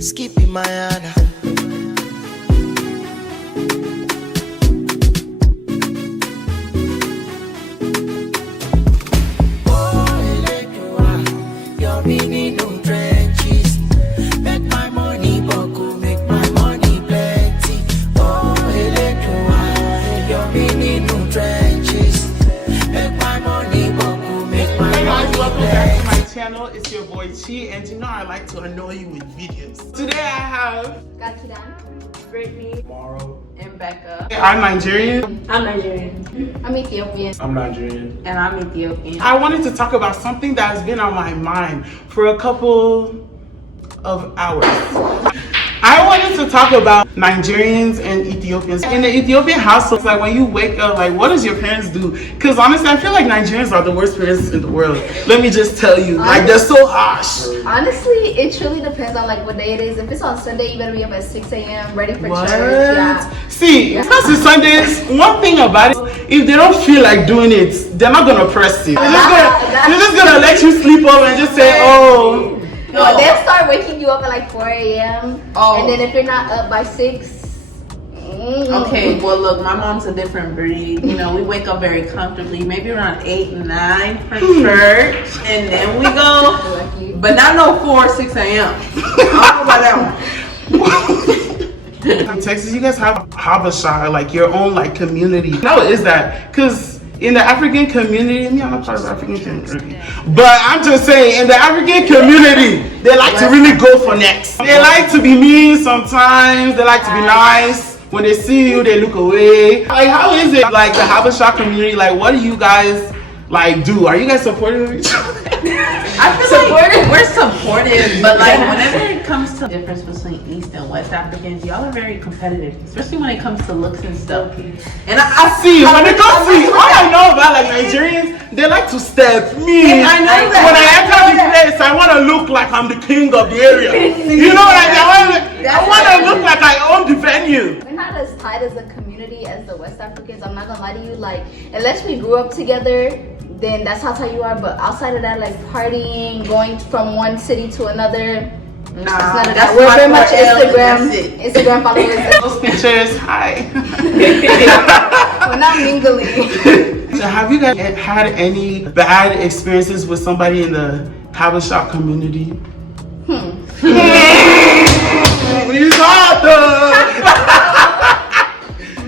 Skippy Mayana. It's your boy Chi, and you know I like to annoy you with videos. Today I have KALKIDAN, Britt, Marro, and Rebekah. I'm Nigerian. I'm Nigerian. I'm Ethiopian. I'm Nigerian. And I'm Ethiopian. I wanted to talk about something that has been on my mind for a couple of hours. I wanted to talk about Nigerians and Ethiopians. In the Ethiopian households, like when you wake up, like what does your parents do? Because honestly, I feel like Nigerians are the worst parents in the world. Let me just tell you, like they're so harsh. Honestly, it truly depends on like what day it is. If it's on Sunday, you better be up at 6 a.m. ready for What? church. Yeah. See, because it's Sundays, one thing about it, if they don't feel like doing it, they're not gonna press you. They're just gonna let you sleep over and just say, oh. No, they'll start waking you up at like 4 a.m. Oh. And then if you're not up by 6, Okay, well look, my mom's a different breed. You know, we wake up very comfortably, maybe around 8, 9 for church, and then we go. But not no 4 or 6 a.m. I don't know about that one. In Texas, you guys have Habesha, like your own like community. How is that? Because in the African community, I'm not part of the African community, but I'm just saying, in the African community, they like to really go for next. They like to be mean sometimes. They like to be nice. When they see you, they look away. Like, how is it like the Habesha community? Like, what do you guys like do? Are you guys supportive of each other? I feel like we're supportive, but like whenever it comes to the difference between East and West Africans, y'all are very competitive, especially when it comes to looks and stuff. And I see, when it comes to all I know about like Nigerians, they like to step me. I know that. When I enter the place, I want to look like I'm the king of the area. You know what I mean? I want to look like I own the venue. we're not as tight as a community as the West Africans. I'm not gonna lie to you. Like, unless we grew up together, then that's how tight you are. But outside of that, like partying, going from one city to another, Nah, none of that. that's We're my very much 4L, Instagram followers. Those pictures, hi. We're not mingling. So have you guys had any bad experiences with somebody in the Habesha community?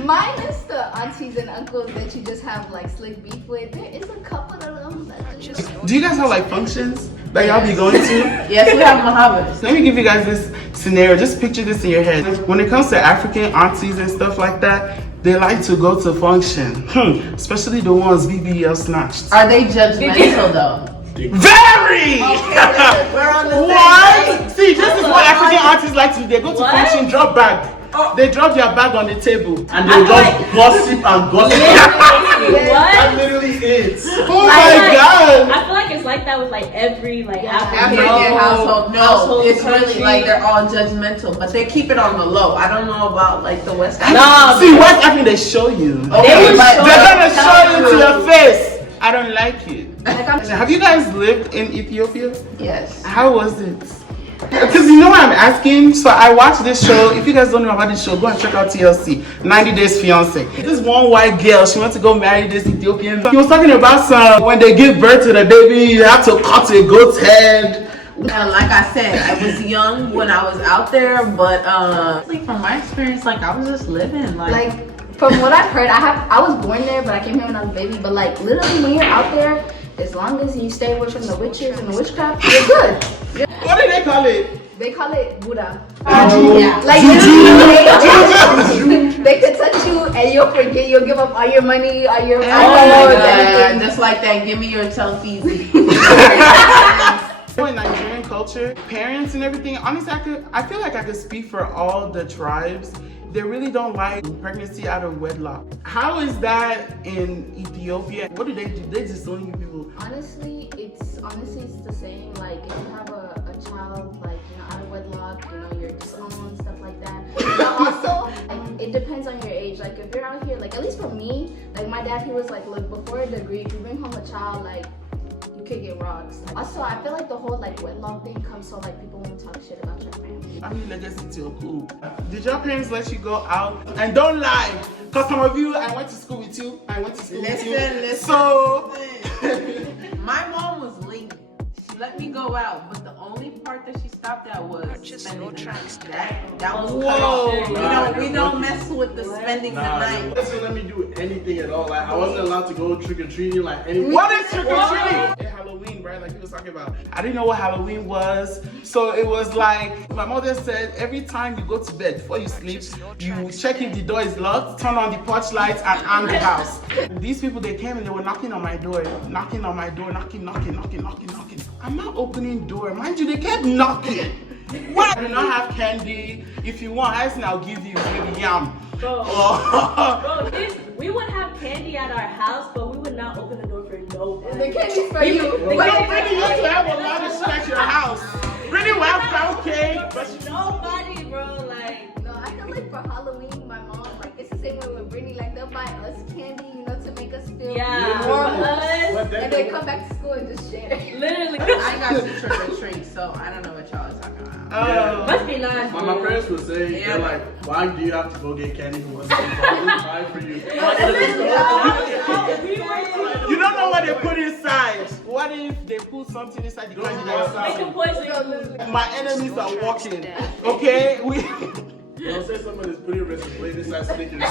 Minus the aunties and uncles that you just have like slick beef with, there is a couple of them that just. Do you guys have like functions that y'all be going to? Yes, we have Mohammeds. Let me give you guys this scenario. Just picture this in your head. When it comes to African aunties and stuff like that, they like to go to function. Especially the ones BBL snatched. Are they judgmental though? Very! Okay, we're on the same What? page. See, this is what African aunties like to do. They go to function, drop bag. They drop their bag on the table and they just gossip and gossip. That literally is. Oh my god! I feel like it's like that with like every like African African household. No, household it's really country. like they're all judgmental, but they keep it on the low. I don't know about like the West No, African. See, West African, they show you. Okay, will but show They're gonna show you to you. your face. I don't like it. Have you guys lived in Ethiopia? Yes. How was it? Because you know what I'm asking? So I watched this show. If you guys don't know about this show, go and check out TLC, 90 Days Fiance. This one white girl, she wants to go marry this Ethiopian. He was talking about some, when they give birth to the baby, you have to cut a goat's head. Like I said, I was young when I was out there, but from my experience, like I was just living Like from what I've heard, I was born there, but I came here when I was a baby. But like literally, when you're out there, as long as you stay away from the witches and the witchcraft, you're good. What do they call it? They call it Buddha. Yeah. Like they could touch you and you'll forget. You'll give up all your money, all your everything. Just like that, give me your selfies. In Nigerian culture, parents and everything, honestly, I feel like I could speak for all the tribes. They really don't like pregnancy out of wedlock. How is that in Ethiopia? What do? They disown you people? Honestly, it's the same. Like if you have a child, like out of wedlock, you're disowned, stuff like that. But also, like, it depends on your age. Like if you're out here, like at least for me, like my dad, he was like, look, before a degree, if you bring home a child, like you could get robbed. Also, I feel like the whole like wedlock thing comes so like people won't talk shit about your family. I mean, legacy to cool. Did your parents let you go out? And don't lie, cause some of you, I went to school with you. Listen. So my mom was lenient. She let me go out, but the only part that she stopped at was spending the night. That was cut off. We don't mess with the spending the night. She doesn't let me do anything at all. Like I wasn't allowed to go trick or treating like anything. what is trick or treating? Halloween, right? Like he was talking about. I didn't know what Halloween was, so it was like my mother said every time you go to bed before you sleep, you check if the door is locked, turn on the porch lights, and arm the house. These people, they came and they were knocking on my door, knocking. I'm not opening door. Mind you, they kept knocking. What? I do not have candy. If you want ice, I'll give you maybe yam. Bro, we would have candy at our house, but we would not open the door for nobody. The candy's for you. Brittany used to have a lot of shit at your house. Brittany will have pound cake, but Nobody, bro, like. No, I feel like for Halloween, my mom, like, it's the same way with Brittany, like, they'll buy us candy, to make us feel more for us. And they come back to school and just share. Literally. I got to trick or treat, so I don't know what y'all are talking about. Must be nice. My parents would say, they're like, why do you have to go get candy from us? I'll buy for you. you don't know what they put inside. What if they put something inside the candy They can outside? poison. My enemies are walking. Okay? Don't say someone is putting reservoir inside Snickers.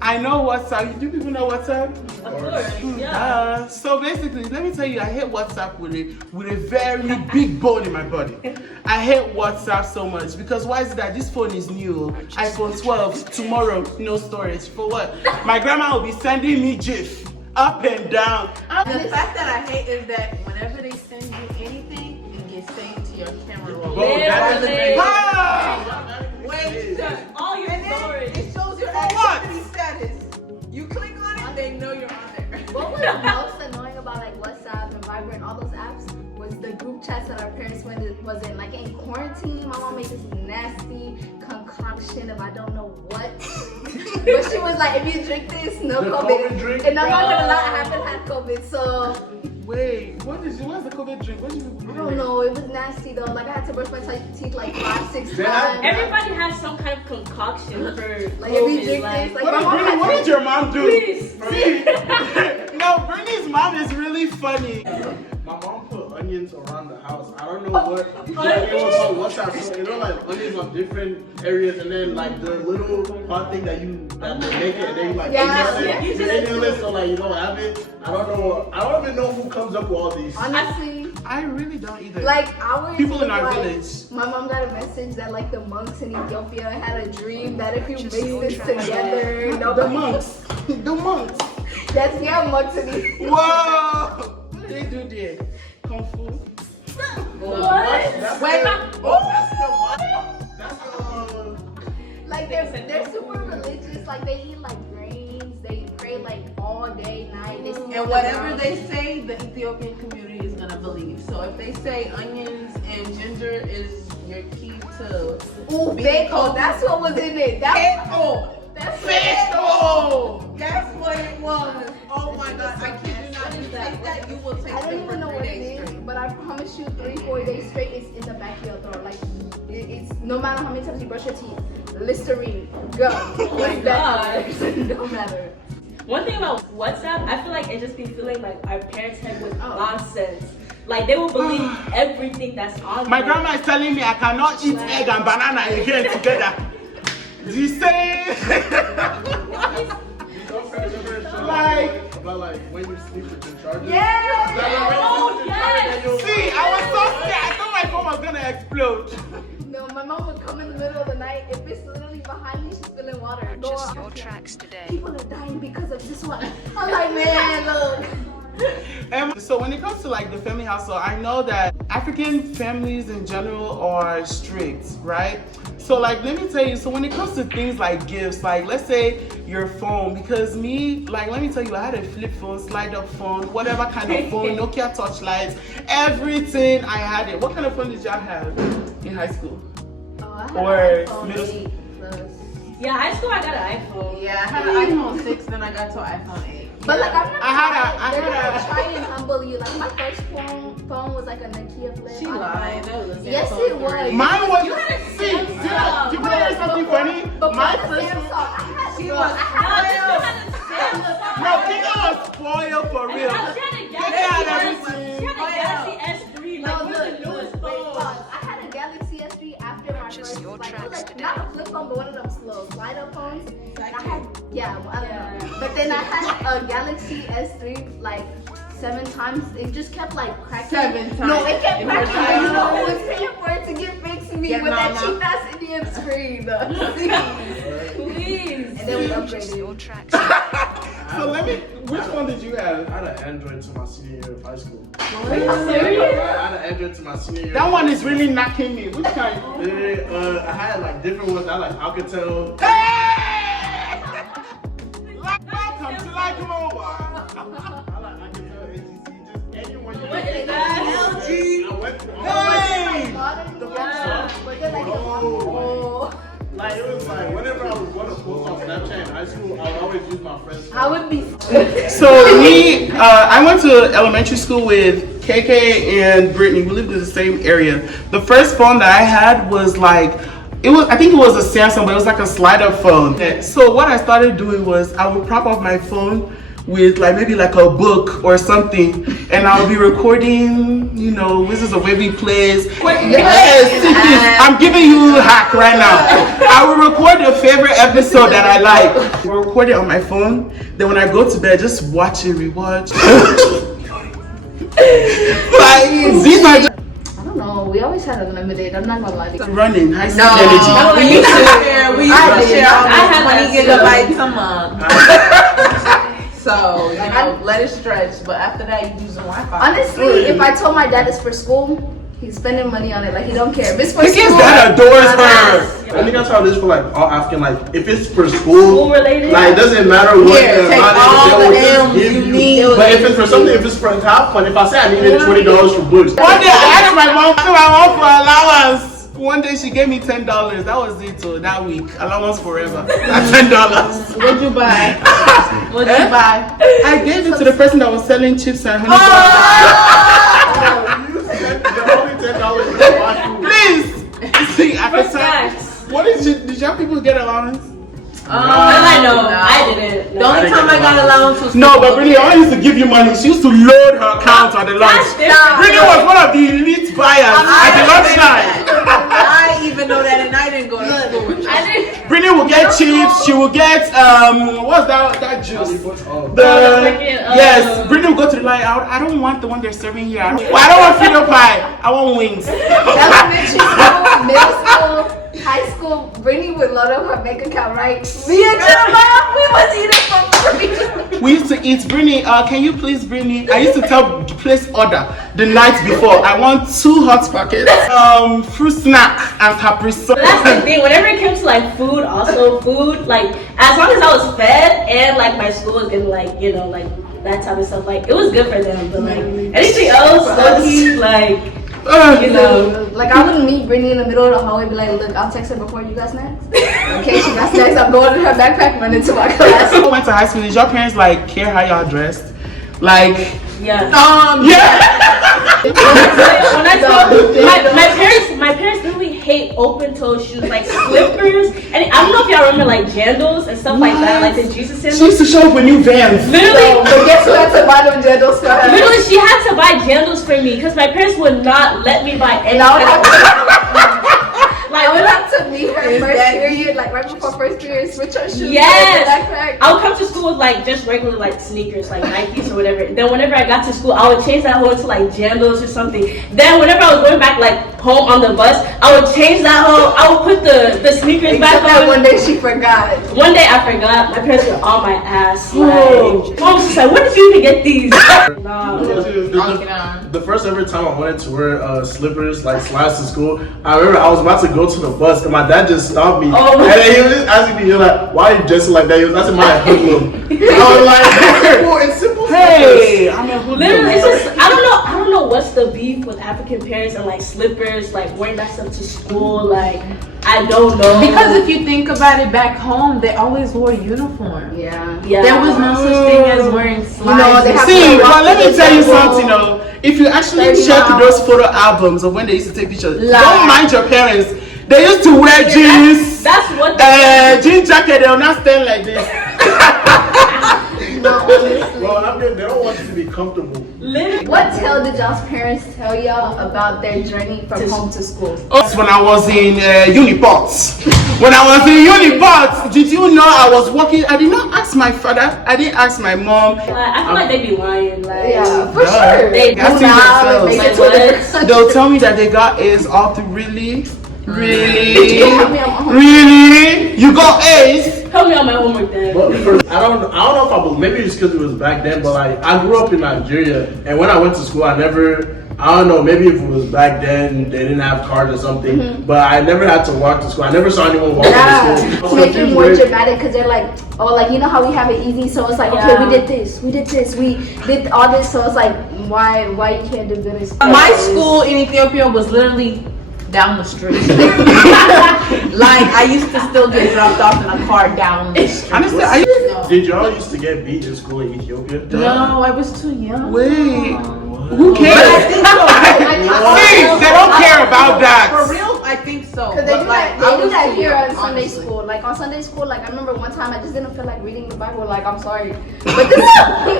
I know WhatsApp. Do people know WhatsApp? Of course, yeah. So basically, let me tell you, I hate WhatsApp with a very big bone in my body. I hate WhatsApp so much because why is it that this phone is new, iPhone 12, tomorrow, no storage. For what? My grandma will be sending me GIF up and down. The fact that I hate is that whenever they send you anything, it gets saved to your camera roll. Bro, that is Literally. Wait, All your and then storage. it shows your what? activity status. You click on it, they know you're on there. What was most annoying about like WhatsApp and Viber and all those apps was the group chats that our parents was in. Like in quarantine, my mom made this nasty concoction of I don't know what. But she was like, if you drink this, no The COVID. COVID drink? And I'm not gonna lie, I haven't had COVID, so Wait, what's the COVID drink? What did you I don't know. It was nasty though. Like I had to brush my teeth like 5-6 Yeah. times. Everybody has some kind of concoction for Like if you COVID, drink like, this, like my mom Brittany, had what did your mom do? Please. No, Brittany's mom is really funny. My mom put onions around the house. I don't know what. Like, it was on WhatsApp, so like onions on different areas, and then like the little pot thing that they make it, and then you like Yeah. so like you don't have it. I don't even know who comes up with all these. honestly. I really don't either. Like ours, People in our like, village. My mom got a message that like the monks in Ethiopia had a dream that if you mix this together, The monks. The monks. That's yeah, monks in Ethiopia. Whoa! They do the kung fu. What? Wait, That's Like they're super religious. Like they eat like grains. They pray like all day, night. They smoke and whatever they say, the Ethiopian community is gonna believe. So if they say onions and ginger is your key to Ooh, bacon. That's what was in it. That's Oh! That's what it was. Oh my god, I kid you not. You take that, you will take I don't it even for know 3 what it days is, straight. but I promise you 3-4 days straight it's in the back of your throat. Like it's no matter how many times you brush your teeth, Listerine, go. Like that. No matter. One thing about WhatsApp, I feel like it just be feeling like our parents' head with nonsense. Like they will believe everything that's on My there. grandma is telling me I cannot eat egg and banana again together. The same. Like, about like when you sleep with your charger. Yeah. Oh, yes. see, I was so scared. I thought my phone was gonna explode. No, my mom would come in the middle of the night. If it's literally behind me, she's spilling water. Go Purchase on. your tracks today. People are dying because of this one. I'm like, man, look. And so when it comes to like the family household, I know that African families in general are strict, right? So like, let me tell you, so when it comes to things like gifts, like let's say your phone, because me, like let me tell you, I had a flip phone, slide up phone, whatever kind of phone, Nokia touchlights, everything, I had it. What kind of phone did y'all have in high school? Oh, I had Or an iPhone middle 8 plus. Yeah, high school I got an iPhone. Yeah, I had an iPhone 6, then I got to an iPhone 8. But like I'm not I they're had gonna try and humble you. Like my first phone was like a Nokia flip. She lied. Yes, it was. Mine was. You had a See, Samsung. you want to hear something funny? But My mine was first Samsung. one. I had She no, was I had No, Kika was spoiled for real. She had a Galaxy S3. Like, one of the newest phones. I had a Galaxy S3 after my first, like, it was like not a flip phone, but one of them slow slide-up phones. And I had, I don't know. But then I had a Galaxy S3 like 7 times. It just kept like cracking. 7 times. No, it kept It cracking. was You know, I was paying for it to get fixed to me Yeah, with that mama. cheap ass Indian screen. Please. And then we upgraded. So which one did you have? I had an Android to my senior year of high school. Are you serious? I had an Android to my senior year. That one is really knocking me. Which kind? I had like different ones. I like Alcatel. Welcome to Like Mobile. I like Alcatel, ATC, just anyone you What is that? LG. I went through all Hey! But they're like, Like it was like whenever I was going to post on Snapchat in high school, I would always use my friend's phone. I would be. So I went to elementary school with KK and Brittany. We lived in the same area. The first phone that I had was like, I think it was a Samsung, but it was like a slide-up phone. So what I started doing was I would prop up my phone with like maybe like a book or something, and I'll be recording, you know, this is a wavy place. Yes, see this, I'm giving you a hack right now. I will record a favorite episode that I like. I'll record it on my phone. Then when I go to bed, just watch it, rewatch. Like these are just I don't know. We always had unlimited. I'm not gonna lie to you. running high school No, energy. we used to share. We used to share I almost had 20 that gigabytes a month. So, you know, let it stretch. But after that, you use the Wi-Fi. Honestly, if I told my dad it's for school, he's spending money on it. Like he don't care. If it's for Because school, that adores her. I think that's how it is for like all African. Like if it's for School school, related? like it doesn't matter what Here, the take amount all is, the they'll just M's give you you. need. But if it's for something, if it's for have fun, if I say I needed $20 for books, One day I asked my mom for allowance. One day she gave me $10. That was it that week. Allowance forever. That's $10. What'd you buy? What'd you buy? I gave it to the person that was selling chips and honey. you spent the only $10 to buy food. Please. See, at the time, Facts. what did your people get allowance? I know. I didn't. The only time I got allowance was No, but Brittany, I used to give you money. She used to load her account on the lunch. That's different. Brittany was one of the elite buyers at the lunchtime. I even know that, and I didn't go to school. I didn't. Brittany will get chips. She will get what's that juice? Oh. Yes, Brittany will go to the line. I don't want the one they're serving here. I don't want Frito pie. I want wings. elementary school, middle school, high school, Brittany would load up her bank account, right? Me and Jeremiah, we was eating for free. We used to eat. Brittany, can you please bring me? I used to place order the night before. I want 2 hot pockets, fruit snack, and Capri Sun. But that's the thing. Whenever it comes to like food, like as long as I was fed and like my school was getting like like that type of stuff, like it was good for them. But like anything else, like. Like I wouldn't meet Brittany in the middle of the hallway, be like, look, I'll text her before you got snacks. Okay, she got snacks. I'm going in her backpack, running to my class. I went to high school. Did your parents like care how y'all dressed? Like, Yeah. yeah. When I told my parents really hate open toe shoes, like slippers, and I don't know if y'all remember like jandals and stuff like that, like the Jesus She sandals. used to show up with new Vans. Literally, But guess who had to buy them jandals for her? literally, she had to buy jandals for me because my parents would not let me buy any. And I would have kind of- I would have to meet her first period, like right before first period, switch her shoes. Yes. Backpack. I would come to school with like just regular like sneakers, like Nikes or whatever. Then whenever I got to school, I would change that whole to like jandals or something. Then whenever I was going back like home on the bus, I would change that whole. I would put the sneakers back Except that on. one day she forgot. One day I forgot. My parents were on my ass. Like, mom was just like, "When did you even get these?" Nah. KALKIDAN. The first ever time I wanted to wear slippers, like slides to school, I remember I was about to go to the bus and my dad just stopped me. Oh. And then he was just asking me, he was like, why are you dressing like that? He was asking my hoodlum. I was like, it's simple Hey, I'm a hoodlum. Literally, it's just I don't know know what's the beef with African parents and like slippers, like wearing that stuff to school. Like I don't know. Because if you think about it, back home they always wore uniform. Yeah. There was no such thing as wearing slides. You know, they have See, to but let me tell you walk something, though. If you actually check those photo albums of when they used to take pictures, don't mind your parents. They used to wear jeans. That's what jean jacket. They'll not stand like this. Well, they don't want you to be comfortable. What tale did y'all's parents tell y'all about their journey from home to school? When I was in Unipots. When I was in Unipots, did you know I was working? I did not ask my father. I didn't ask my mom. I feel like they be lying. Like, Yeah, for sure. They Ask do not. themselves. They Like, get what? They'll tell me that they got A's all through. Really? Really? Help me on my homework. Really? You got A's? Help me on my homework then. But first, I don't know if I was, maybe it's because it was back then, but like I grew up in Nigeria, and when I went to school, I don't know, maybe if it was back then, they didn't have cars or something, but I never had to walk to school. I never saw anyone walk to school. To make it more dramatic, because they're like, oh, like, you know how we have it easy, so it's like, okay, we did this, we did all this, so it's like, why you can't do good at school? My school in Ethiopia was literally down the street. Like I used to still get dropped off in a car down the street. Honestly, Did y'all used to get beat in school in Ethiopia? No, I was too young. wait. Who cares? But I think so. See, they don't care about that. For real, I think so. Because they But, do like, that, I they do was that too here young, on Sunday honestly. school. Like on Sunday school, like I remember one time I just didn't feel like reading the Bible. Like I'm sorry, but this Why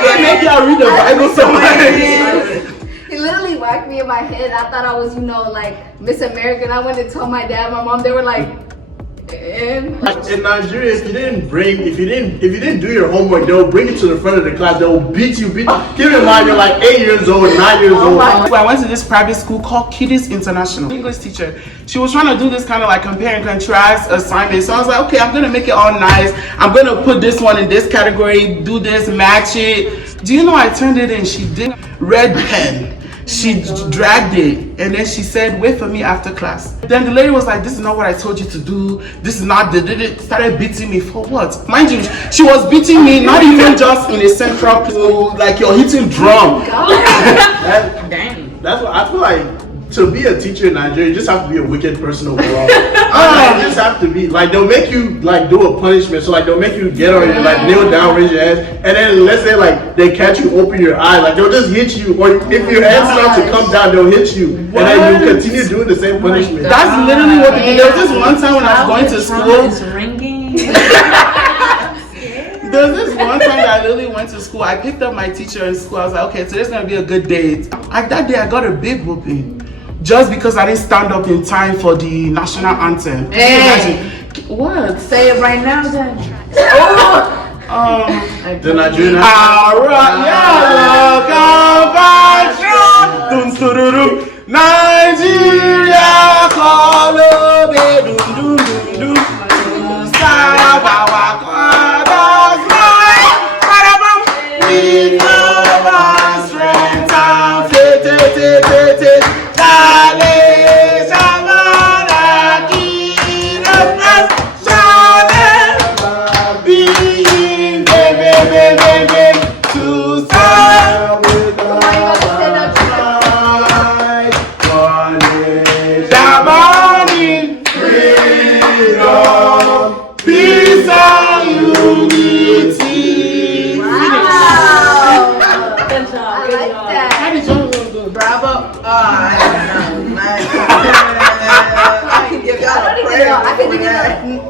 can't make y'all read the Bible so much? he literally whacked me in my head. I thought I was, like Miss America. And I went to tell my dad, my mom. They were like, In Nigeria, if you didn't do your homework, they'll bring you to the front of the class. They'll beat you. Keep in mind, you're like 8 years old, 9 years old. I went to this private school called Kiddies International. English teacher. She was trying to do this kind of like compare and contrast assignment. So I was like, okay, I'm gonna make it all nice. I'm gonna put this one in this category, do this, match it. Do you know I turned it in? She did red pen. She dragged it and then she said, wait for me after class. Then the lady was like, this is not what I told you to do. This is not started beating me for what? Mind you, she was beating me not even just in a central pool, like you're hitting drum. Dang. That's what I feel like. To be a teacher in Nigeria, you just have to be a wicked person overall. You just have to be like they'll make you like do a punishment. So like they'll make you get on your like kneel down, raise your hands, and then let's say like they catch you open your eye, like they'll just hit you, or if your hands start to come down, they'll hit you, and then you continue doing the same punishment. That's literally what they did. There was this one time when I was going to school. It's ringing. There was this one time that I literally went to school. I picked up my teacher in school. I was like, okay, today's gonna be a good day. That day I got a big whooping. Just because I didn't stand up in time for the national anthem. Hey. What? Say it right now, then. The Nigerian Nigeria, call dum dum dum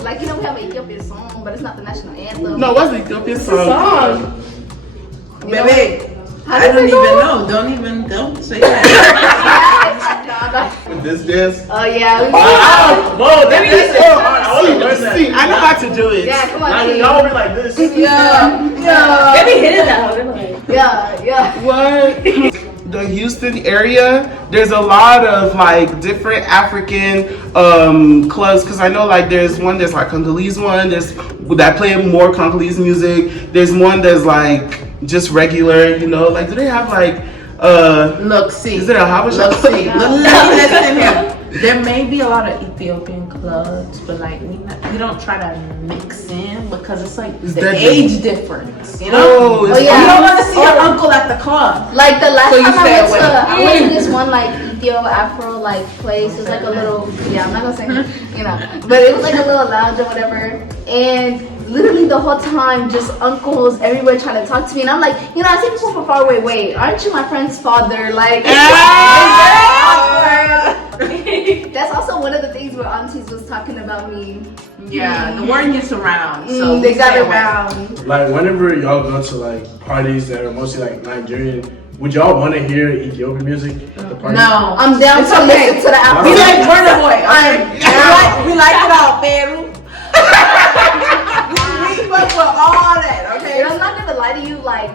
Like, we have an Ethiopian song, but it's not the national anthem. No, what's the Ethiopian song? Baby, I don't even know. Don't even go say that. With this dance. Oh yeah. Whoa, that's it. I only learned that. See, I know how to do it. Yeah, come on. Like, y'all be like this. Yeah. They be hitting that. They're like, Yeah. What? The Houston area, there's a lot of like different African clubs, because I know like there's like Congolese one, there's that play more Congolese music, there's one that's like just regular, like do they have like Look, see. Is it a Habesha? Look, see. Let me listen here. There may be a lot of Ethiopian clubs, but like we don't try to mix in because it's like the age difference. You know? Oh, You don't want to see your uncle at the club. Like the last So you time stay away. I went to this one like Afro like place. It's like a little I'm not gonna say but it was like a little lounge or whatever. And literally the whole time, just uncles everywhere trying to talk to me, and I'm like, I see people from far away. Wait, aren't you my friend's father? Like, it's very awkward. That's also one of the things where aunties was talking about me. Yeah, the word gets around, so they got around. Like whenever y'all go to like parties that are mostly like Nigerian, would y'all want to hear Ethiopian music at the party? No, I'm down to listen to the Afro. We like Burna Boy. We like it all, Peru. We fuck with all that, okay? I'm not gonna lie to you, like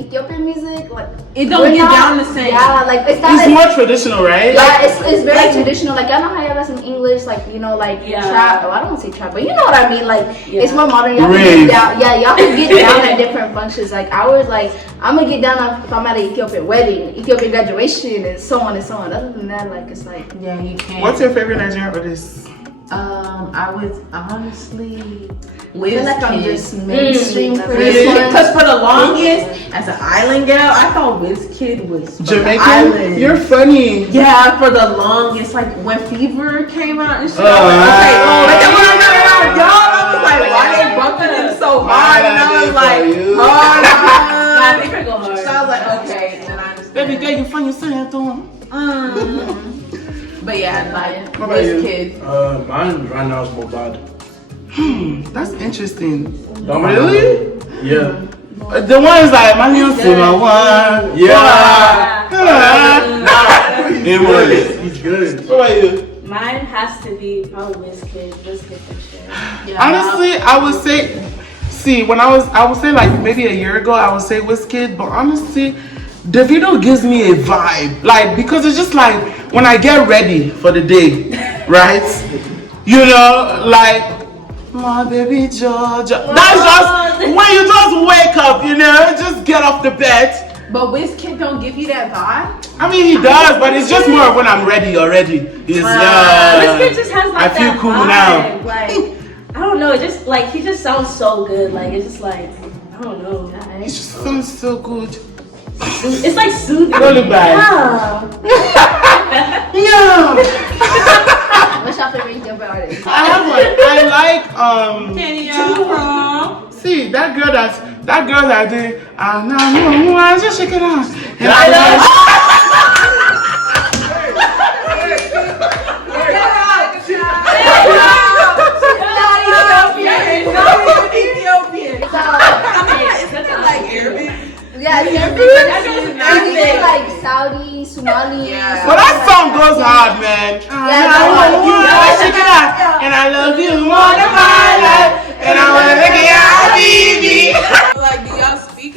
Ethiopian music, like it don't get down the same. Yeah, like it's not. It's more traditional, right? Yeah, it's very traditional. Like I know how y'all got some English, like trap. Oh, I don't want to say trap, but you know what I mean. Like it's more modern. Y'all can get down. Yeah, y'all can get down at different functions. Like ours, like I'm gonna get down if I'm at an Ethiopian wedding, Ethiopian graduation, and so on and so on. Other than that, like it's like you can't. What's your favorite Nigerian artist? I would honestly. I feel like I'm just mainstream for this Really? one. Because for the longest, as an island girl, I thought Wizkid was from Jamaican? the island. You're funny. Yeah, for the longest, like when Fever came out and shit. Oh, but then when I got around y'all, I was like, why they bumping him so hard? And I was like, hard. Nah, Fever go hard. So I was like, okay, and I understand. Baby girl, you funny, you saying to him. But yeah, like What about you? Wizkid. Mine right now is Mobad. That's interesting. Really? Yeah. The one is like, my new silver one. Yeah. It was. He's good. What about you? Mine has to be probably Wizkid for sure. Yeah. Honestly, I would say, I would say like maybe a year ago, I would say Wizkid, but honestly, Davido gives me a vibe. Like, because it's just like, when I get ready for the day, right? Like, my baby Georgia. That's just when you just wake up, just get off the bed. But Wizkid don't give you that vibe? I mean, he does, but it's just more of when I'm ready already. Wizkid just has like I feel that cool vibe. now. Like, I don't know, just like he just sounds so good. Like it's just like I don't know. It just feels so good. It's like soothing. Don't look bad. Yeah. What's your favorite Ethiopian artist? I have one. I like Kenya. see that girl that did I just shake it out. And I love Ethiopian. Like Arabic. Yeah, it's like Saudi, Somali. Yeah. But that song goes hard, man. Shake it out. And I love you more than my life. And I wanna make it out, baby. Like, do y'all speak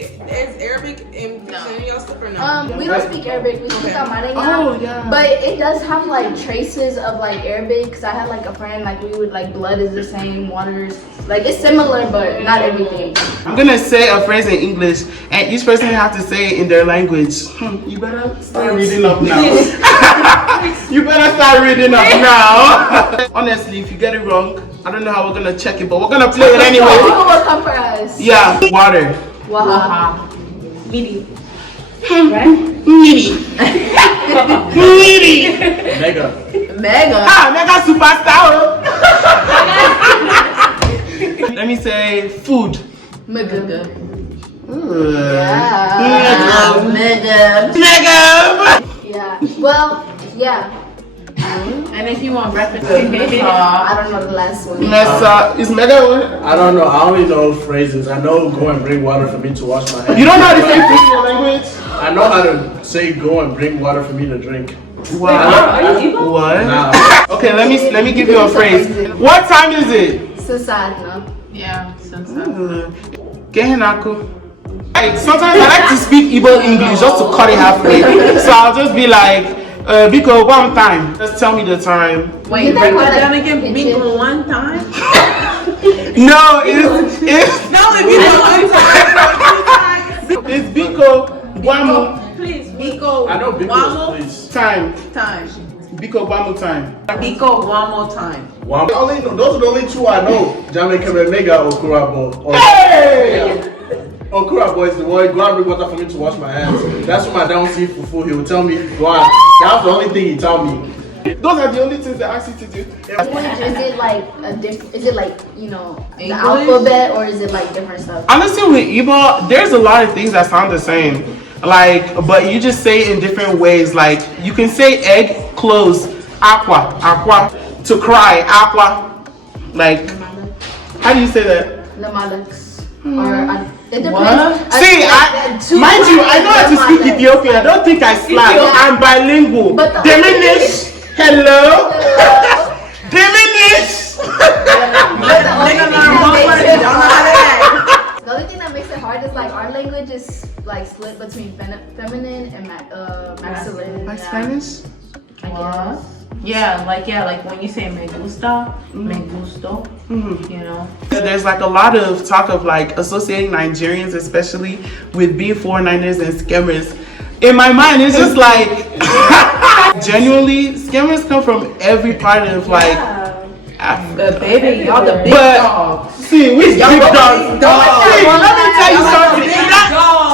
Arabic in y'all stuff or no? We don't speak Arabic. We speak Amharic. Oh, yeah. But it does have like traces of like Arabic. Cause I had like a friend like we would like blood is the same, waters like it's similar, but not everything. I'm gonna say a phrase in English, and each person have to say it in their language. You better start reading up now. You better start reading up now. Honestly, if you get it wrong, I don't know how we're gonna check it, but we're gonna play it anyway. People will come for us. Yeah, water. Wow. Meaty. Meaty. Meaty. Mega. Mega superstar. Let me say food. Mega. Mega. Yeah. Well, yeah. And if you want breakfast, I don't know the last one. Is mega one? I don't know. I only know phrases. I know go and bring water for me to wash my hands. You don't know how to say food in your language? I know how to say go and bring water for me to drink. Wow. Are you Igbo? What? Nah. Okay, let me give you a phrase. What time is it? Susadna. yeah, since Gehenaku. Like, sometimes I like to speak Igbo English just to cut it halfway. So I'll just be like, Biko, one time. Just tell me the time. Wait, break that down again. Bingo one time? No, it's No, if you know one time. it's Biko Guamu Please, Biko. I know big Wamo please. time. time. Biko one more time. Biko one more time. Wow. Those are the only two I know. Jamaica Renega or Kurabo. Hey! Kurabo is the one. Go out and bring water for me to wash my hands. That's what my dad wants to eat fufu. He would tell me, go out. That's the only thing he tell me. Those are the only things they ask you to do. Language, is it like a different? Is it like, you know, the alphabet, or is it like different stuff? Honestly, with Igbo, there's a lot of things that sound the same. Like, but you just say it in different ways. Like, you can say egg, close, aqua, aqua. To cry, aqua. Like, how do you say that? Lamalex. Or it depends. What? See, mind you, I know how to speak Ethiopian. I don't think I slang. I'm bilingual. Diminish. Hello. Diminish. The only thing that makes it hard is like our language is like split between feminine and masculine. Like Spanish? I guess. Yeah, like when you say me gusta, me gusto, you know. There's like a lot of talk of like associating Nigerians, especially with B49ers and scammers. In my mind, it's just like, genuinely, scammers come from every part of like Africa. The baby, y'all the big dogs. See, we big dogs.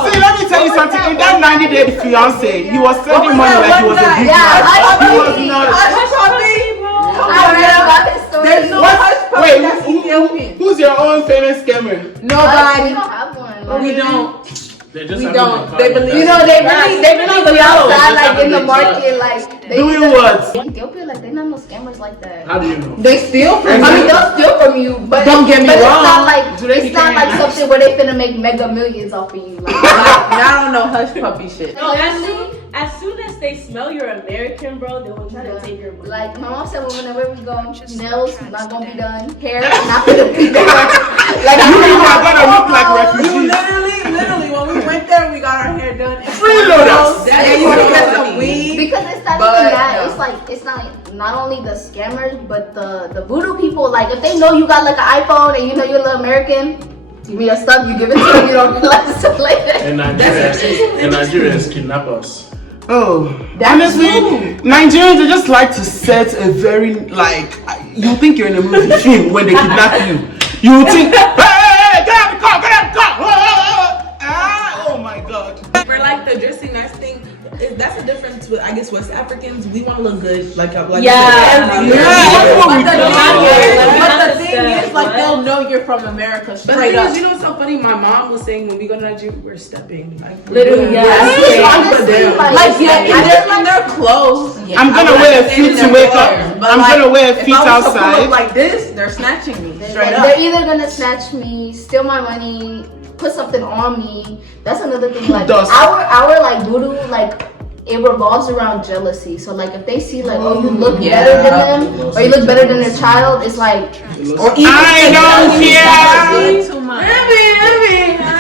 See, let me tell you something. In that 90-day fiance, he was sending money like he was a big man. He was not. There's no hush puppy that's Ethiopian. Who's your own famous scammer? Nobody. We don't have one. We don't. They just We don't. They believe. You know, they really be outside, like in the market, like. Doing what? Ethiopia, like they're not no scammers like that. How do you know? They steal from you. I mean, they'll steal from you, but Don't get me but wrong. It's not like something where they finna make mega millions off of you. Like, I don't know hush puppy shit. No, as soon as they smell you're American, bro, they will try to take your money. like my mom said, well, whenever we go, nails not gonna be done, hair not gonna be done. Like You are gonna look like You refugees. literally, when we went there, we got our hair done. Freeloaders. Yeah, you can get some weed. Because it's not But, even that. yeah. It's like it's not only the scammers, but the voodoo people. Like if they know you got like an iPhone and you know you're a little American, give me your stuff. You give it to them. You don't realize stuff like that. And Nigeria is kidnappers. Oh, honestly, Nigerians, they just like to set a very, like, you think you're in a movie film when they kidnap you. You think, hey, get out of the car, get out of the car. Oh my God. For like the dressing nice thing, that's the difference with I guess West Africans. We want to look good, like Yeah. That's what we do. But the thing is, like they'll know you're from America But straight the up. thing is, you know what's so funny? My mom was saying when we go to Nigeria, we're stepping. Like, Literally, yeah. Honestly, Like yeah, in their clothes. Yeah. I'm gonna wear a feet to wake up. I'm gonna wear feet if I was to pull outside. up like this, they're snatching me straight up. They're either gonna snatch me, steal my money, put something on me. That's another thing. Like does? our like voodoo, like it revolves around jealousy. So like if they see like, oh, you look better than them, or you look better than their child, it's like, Or even I don't care. too much.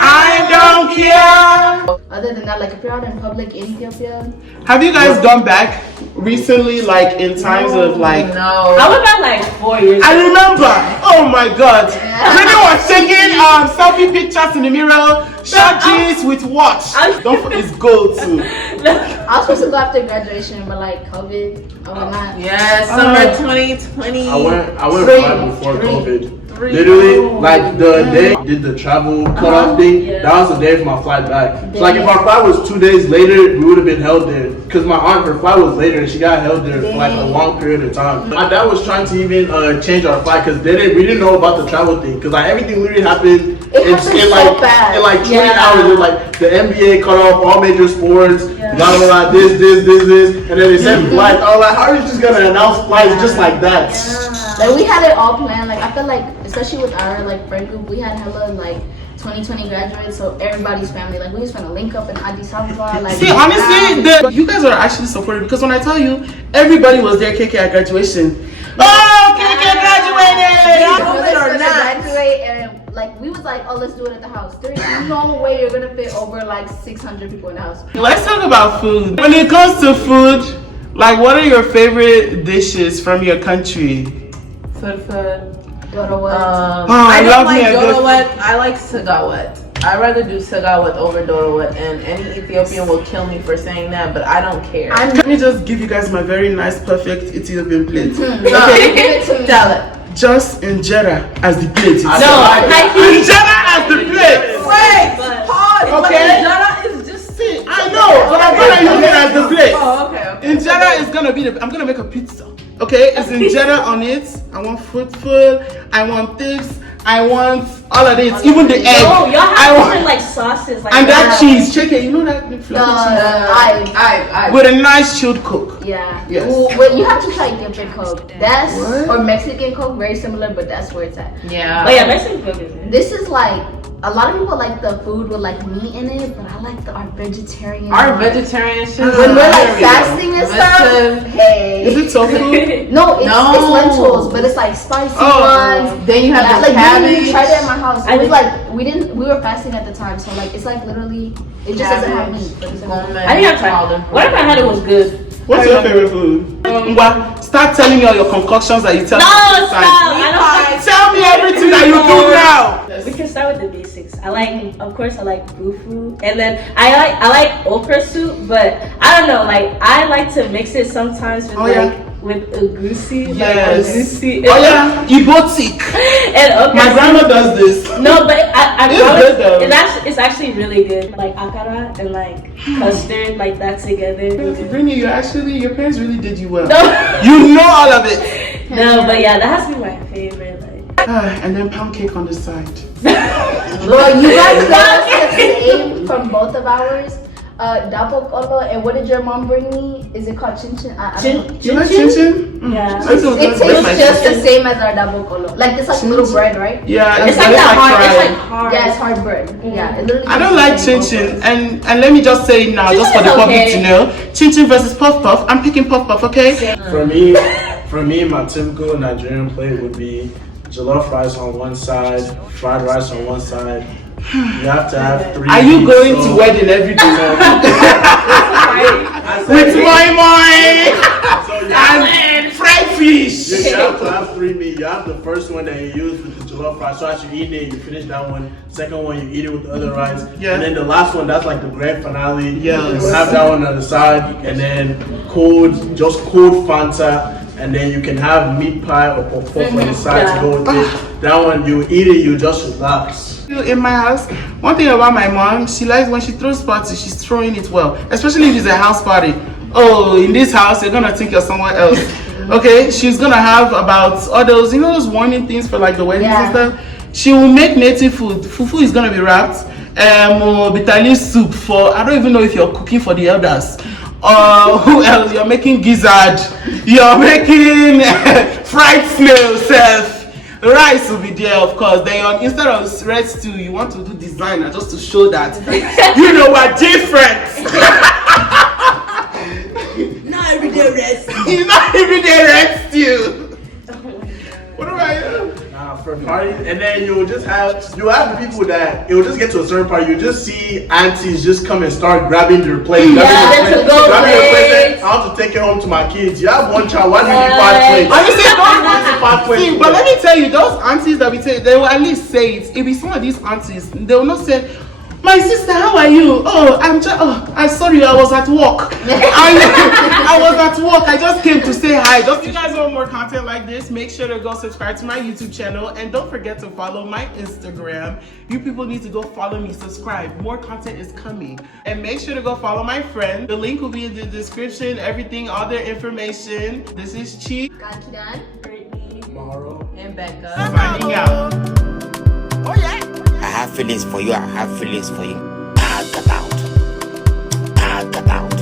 I don't care. other than that, like if you're out in public in Ethiopia, Have you guys gone back recently, like in times of like? No. I went back like 4 years I ago. remember. Oh my God. Really was taking selfie pictures in the mirror, short jeans with watch. Don't forget it's gold too. I was supposed to go after graduation, but like COVID, I would not. Yes, summer 2020. I went right before COVID. Literally, like the day I did the travel cutoff thing, that was the day for my flight back. So like if our flight was 2 days later, we would have been held there. Cause my aunt, her flight was later and she got held there for like a long period of time. My dad was trying to even change our flight cause we didn't know about the travel thing. Cause like everything literally happened in like 20 hours. It was like the NBA cut off all major sports, blah blah blah, this, and then they said flights. I was like, how are you just gonna announce flights just like that? Like we had it all planned. Like I feel like, especially with our like friend group, we had hella like 2020 graduates, so everybody's family. Like we was gonna link up in Addis Ababa. Like See, honestly, you guys are actually supportive because when I tell you, everybody was there. KK at graduation. Oh, KK graduated. Graduate and like we was like, oh, let's do it at the house. There's no way you're gonna fit over like 600 people in the house. Let's talk about food. When it comes to food, like what are your favorite dishes from your country? Food. Go to what? I I don't love like me a good- Jolowet. I like Sagawet. I'd rather do saga with overdoro, and any Ethiopian will kill me for saying that, but I don't care. Let me just give you guys my very nice, perfect Ethiopian plate. Okay, give it to me. Tell it. Just injera as the plate. No, Injera as the plate. Wait, pause. Okay. Injera is just See, I know, but I'm gonna use it as the plate. Oh, okay. Injera is gonna be I'm gonna make a pizza. Okay, it's injera on it. I want fruitful. I want this. I want all of it, even the egg. No, y'all I have want different like sauces, like and that cheese, chicken. You know that fluffy I. with a nice chilled coke. Yeah. Yes. Well, you have to try Ethiopian Coke. That's What? or Mexican Coke, very similar, but that's where it's at. Yeah. Oh yeah, Mexican food is good. This is like a lot of people like the food with like meat in it, but I like our vegetarian. Our vegetarian shit. When we're like fasting and stuff. Listen. Hey. Is it tofu? No, it's No. lentils, but it's like spicy Oh. ones. Then you have Yeah, the like cabbage. we tried it at my house. I It was did- like we were fasting at the time, so like it's like literally it just doesn't have meat. But it's like, I think I've tried. Whatever I had, it was good. What's your favorite food? Ngwa, start telling me all your concoctions that you tell No, me. stop. I Tell me everything that you do now. don't. We can start with the basics. I like, of course, I like fufu, and then I like okra soup, but I don't know. Like I like to mix it sometimes with Oh, yeah. like with egusi. Yes. Like egusi. Oh yeah, Ibotik. And okra My soup. grandma does this. No, but I It's promise, good though. it's actually really good. Like akara and like custard, like that together. Britney, your parents really did you well. No, You know all of it. no, but yeah, that has to be my favorite. Like, And then pound cake on the side. Well, you guys got us the same from both of ours. Dapo kolo, and what did your mom bring me? Is it called chin chin? I don't know. You like chin chin? Yeah. It tastes just the same as our dapo kolo. Like it's like little bread, right? Yeah, it's like that hard. fried. It's like hard. Yeah, it's hard bread. Yeah, it literally. I don't like chin chin, and let me just say it now, Chin just chin for the is public okay. to know, chin chin versus puff puff. I'm picking puff puff, okay? For me, my typical Nigerian plate would be jollof rice on one side, fried rice on one side. You have to have 3. Are you meats, going so- to wedding every day I said with it. moi So you have- and fried fish? You have to have 3 meat. You have the first one that you use with the jollof rice. So as you eat it, you finish that one. Second one, you eat it with the other rice. Yeah. And then the last one, that's like the grand finale. Yes. You have that one on the side, and then cold Fanta. And then you can have meat pie or puff puff on the side to go with it. That one, you eat it, you just relax. In my house, one thing about my mom, she likes when she throws parties, she's throwing it well. Especially if it's a house party. Oh, in this house, you're gonna think you're somewhere else. Okay, she's gonna have about all those, you know, those warning things for like the weddings and stuff. She will make native food. Fufu is gonna be wrapped. Bitter leaf soup for, I don't even know if you're cooking for the elders. Who else? You're making gizzard. You're making fried snail self. Rice will be there, of course. Then instead of red stew, you want to do designer just to show that you know we're different. Not everyday rest. You're not everyday red stew. What about you? For parties, and then you have the people that it will just get to a certain part. You just see aunties just come and start grabbing their plate. Yeah, the to-go plates. I want to take it home to my kids. You have one child, why do you need 5 plates? Honestly, Five plates. see, but let me tell you, those aunties that we take, they will at least say it. If it's some of these aunties, they will not say, "My sister, how are you? Oh, I'm sorry, I was at work. I was at work. I just came to say hi." If you guys want more content like this, make sure to go subscribe to my YouTube channel, and don't forget to follow my Instagram. You people need to go follow me, subscribe. More content is coming. And make sure to go follow my friend. The link will be in the description, everything, all their information. This is Chi KALKIDAN. Brittany. Marro. And Becca. signing out. I have feelings for you. I have feelings for you. I got out.